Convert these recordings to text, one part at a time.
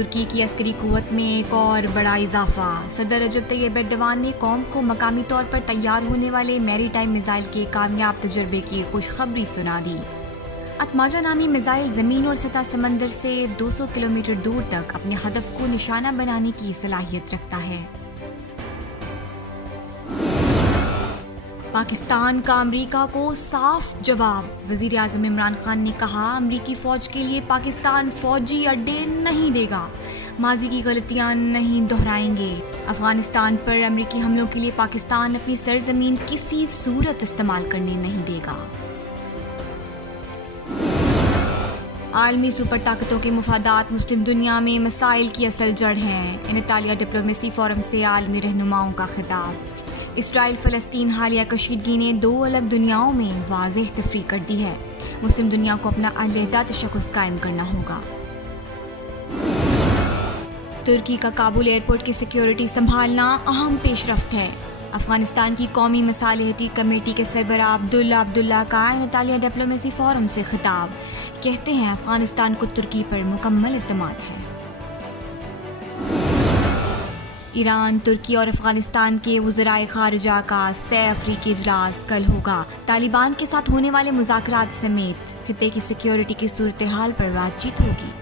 तुर्की की अस्करी कुव्वत में एक और बड़ा इजाफा। सदर रजब तैयब एर्दोगान ने कौम को मकामी तौर पर तैयार होने वाले मैरीटाइम मिसाइल के कामयाब तजर्बे की खुशखबरी सुना दी। अतमाजा नामी मिसाइल जमीन और सतह समंदर से 200 किलोमीटर दूर तक अपने हदफ को निशाना बनाने की सलाहियत रखता है। पाकिस्तान का अमेरिका को साफ जवाब। वजीर आजम इमरान खान ने कहा, अमेरिकी फौज के लिए पाकिस्तान फौजी अड्डे नहीं देगा, माजी की गलतियां नहीं दोहराएंगे। अफगानिस्तान पर अमेरिकी हमलों के लिए पाकिस्तान अपनी सरजमीन किसी सूरत इस्तेमाल करने नहीं देगा। आलमी सुपर ताकतों के मुफादात मुस्लिम दुनिया में मसाइल की असल जड़ हैं। इनतालिया डिप्लोमेसी फोरम से आलमी रहनुमाओं का खिताब। इसराइल फलस्तीन हालिया कशीदगी ने दो अलग दुनियाओं में वाज़ेह तफरीक कर दी है। मुस्लिम दुनिया को अपना अलहदा तशख़्ख़ुस कायम करना होगा। तुर्की का काबुल एयरपोर्ट की सिक्योरिटी संभालना अहम पेशरफ्त है। अफगानिस्तान की कौमी मसालिहती कमेटी के सरबराह अब्दुल्ला का इनतालिया डिप्लोमेसी फोरम से खिताब। कहते हैं, अफगानिस्तान को तुर्की पर मुकम्मल इत्मीनान है। ईरान, तुर्की और अफगानिस्तान के वज़राए ख़ारिजा का सह अफ्रीकी इजलास कल होगा। तालिबान के साथ होने वाले मुज़ाकरात समेत खित्ते की सिक्योरिटी की सूरत हाल पर बातचीत होगी।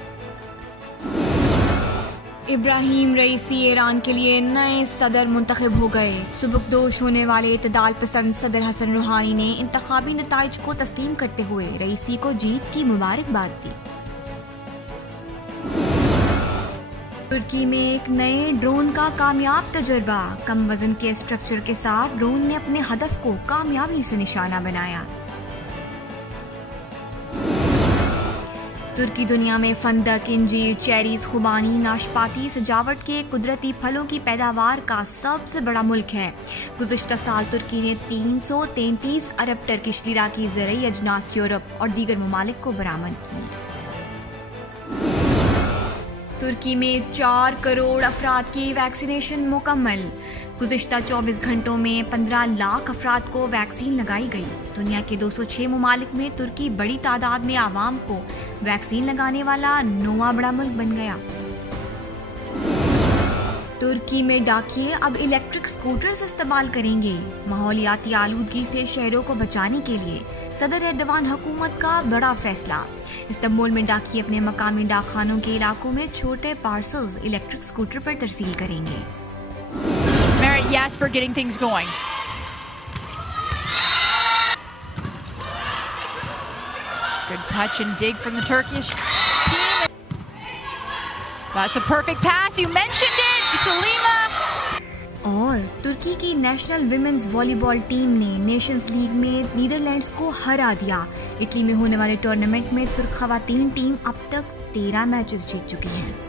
इब्राहिम रईसी ईरान के लिए नए सदर मुंतखब हो गए। सुबकदोश होने वाले इत्तेदाल पसंद सदर हसन रूहानी ने इंतखाबी नताइज को तस्लीम करते हुए रईसी को जीत की मुबारकबाद दी। तुर्की में एक नए ड्रोन का कामयाब तजर्बा। कम वजन के स्ट्रक्चर के साथ ड्रोन ने अपने हदफ को कामयाबी से निशाना बनाया। तुर्की दुनिया में फंदक, इंजीर, चेरीज, खुबानी, नाशपाती, सजावट के कुदरती फलों की पैदावार का सबसे बड़ा मुल्क है। गुज़िश्ता साल तुर्की ने 333 अरब टर्किश लिरा की ज़रई अजनास यूरोप और दीगर ममालिक को बरामद की। तुर्की में 4 करोड़ अफराद की वैक्सीनेशन मुकम्मल। गुज़िश्ता 24 घंटों में 15 लाख अफराद को वैक्सीन लगाई गई। दुनिया के 206 ममालिक में तुर्की बड़ी तादाद में आवाम को वैक्सीन लगाने वाला 9वां बड़ा मुल्क बन गया। तुर्की में डाकिये अब इलेक्ट्रिक स्कूटर्स इस्तेमाल करेंगे। माहौलियाती आलूदगी से शहरों को बचाने के लिए सदर एर्दोगान हुकूमत का बड़ा फैसला। इस्तांबुल में डाकिये अपने मकामी डाकखानों के इलाकों में छोटे पार्सल्स इलेक्ट्रिक स्कूटर पर तरसील करेंगे। Merit Jasper getting things going. Good touch and dig from the Turkish team. That's a perfect pass. You mentioned it, Salima. और तुर्की की नेशनल विमेंस वॉलीबॉल टीम ने नेशंस लीग में नीदरलैंड्स को हरा दिया। Italy में होने वाले टूर्नामेंट में तुर्क खवातीन टीम अब तक 13 मैचेस जीत चुकी है।